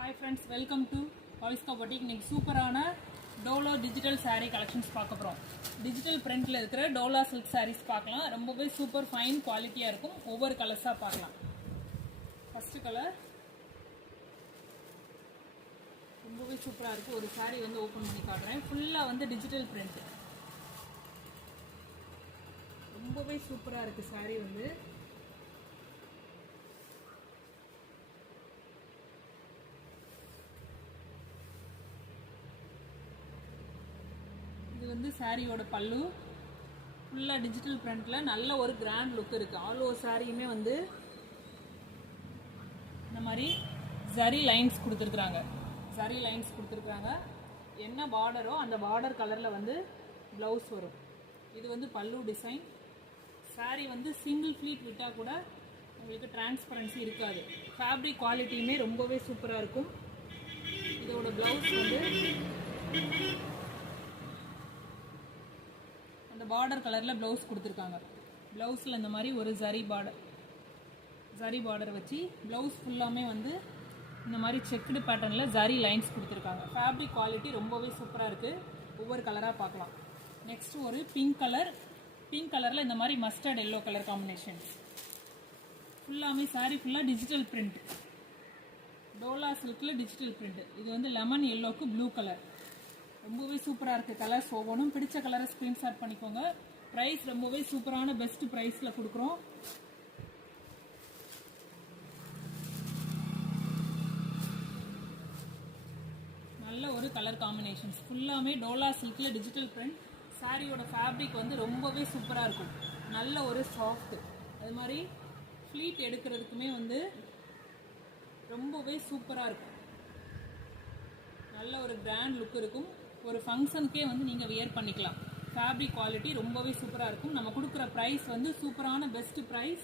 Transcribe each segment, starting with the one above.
Hi friends, welcome to Paviska Boutique. இன்னைக்கு சூப்பரான Dolo digital saree collections பார்க்க போறோம். டிஜிட்டல் பிரிண்ட்ல இருக்கிற டோலா சில்க் sarees பார்க்கலாம். ரொம்பவே சூப்பர் ஃபைன் குவாலிட்டியா இருக்கும். ஒவ்வொரு கலர்ஸா பார்க்கலாம். ஃபர்ஸ்ட் கலர் ரொம்பவே சூப்பரா இருக்கு. ஒரு saree வந்து ஓபன் பண்ணி காட்டுறேன். ஃபுல்லா வந்து டிஜிட்டல் பிரிண்ட். ரொம்பவே சூப்பரா இருக்கு saree வந்து. இது வந்து சாரியோட பல்லு ஃபுல்லா டிஜிட்டல் பிரிண்ட்ல நல்ல ஒரு கிராண்ட் லுக் இருக்கு. ஆல் ஓவர் சாரியுமே வந்து இந்த மாதிரி ஜரி லைன்ஸ் கொடுத்துருக்காங்க. ஜரி லைன்ஸ் கொடுத்துருக்காங்க. என்ன பார்டரோ அந்த பார்டர் கலர்ல வந்து பிளவுஸ் வரும். இது வந்து பல்லு டிசைன். சாரி வந்து சிங்கிள் ஃப்ளீட் விட்டா கூட உங்களுக்கு டிரான்ஸ்பரன்சி இருக்காது. ஃபேப்ரிக் குவாலிட்டியுமே ரொம்பவே சூப்பரா இருக்கும். இதோட பிளவுஸ் வந்து அந்த பார்டர் கலர்ல பிளவுஸ் கொடுத்துருக்காங்க. பிளவுஸ்ல இந்த மாதிரி ஒரு ஜரி பார்டர் வச்சு பிளவுஸ் ஃபுல்லாமே வந்து இந்த மாதிரி செக்குடு பேட்டர்ன்ல ஜரி லைன்ஸ் கொடுத்துருக்காங்க. ஃபேப்ரிக் குவாலிட்டி ரொம்பவே சூப்பரா இருக்கு. ஒவ்வொரு கலரா பார்க்கலாம். நெக்ஸ்ட் ஒரு பிங்க் கலர்ல இந்த மாதிரி மஸ்டர்ட் எல்லோ கலர் காம்பினேஷன்ஸ். ஃபுல்லாமே சாரி ஃபுல்லா டிஜிட்டல் பிரிண்ட். டோலா சில்க்ல டிஜிட்டல் பிரிண்ட். இது வந்து லெமன் எல்லோக்கு ப்ளூ கலர். ரொம்பவே சூப்பரா இருக்கு. கலர்ஸ் ஒவ்வொன்றும் பிடிச்ச கலரை ஸ்கிரீன்ஷாட் பண்ணிக்கோங்க. பிரைஸ் ரொம்பவே சூப்பரான பெஸ்ட் பிரைஸ்ல கொடுக்குறோம். நல்ல ஒரு கலர் காம்பினேஷன்ஸ். ஃபுல்லாமே டோலா சில்க்ல டிஜிட்டல் பிரிண்ட். சாரியோட ஃபேப்ரிக் வந்து ரொம்பவே சூப்பரா இருக்கும். நல்ல ஒரு சாஃப்ட். அது மாதிரி ஃப்ளீட் எடுக்கிறதுக்குமே வந்து ரொம்பவே சூப்பரா இருக்கும். நல்ல ஒரு கிராண்ட் லுக் இருக்கும். ஒரு ஃபங்க்ஷனுக்கே வந்து நீங்கள் வியர் பண்ணிக்கலாம். ஃபேப்ரிக் குவாலிட்டி ரொம்பவே சூப்பராக இருக்கும். நம்ம கொடுக்குற ப்ரைஸ் வந்து சூப்பரான best price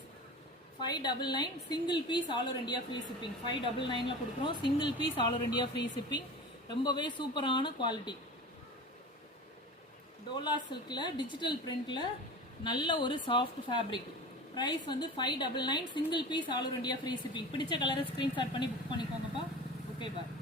599. Single piece all over India free shipping. 599ல கொடுக்குறோம். Single piece all over India free shipping. ரொம்பவே சூப்பரான குவாலிட்டி. டோலா சில்க்ல டிஜிட்டல் பிரிண்ட்ல நல்ல ஒரு சாஃப்ட் ஃபேப்ரிக். ப்ரைஸ் வந்து 599. Single piece all over India free shipping. பிடிச்ச கலரை ஸ்க்ரீன்ஷாட் பண்ணி புக் பண்ணிக்கோங்கப்பா. Okay bye.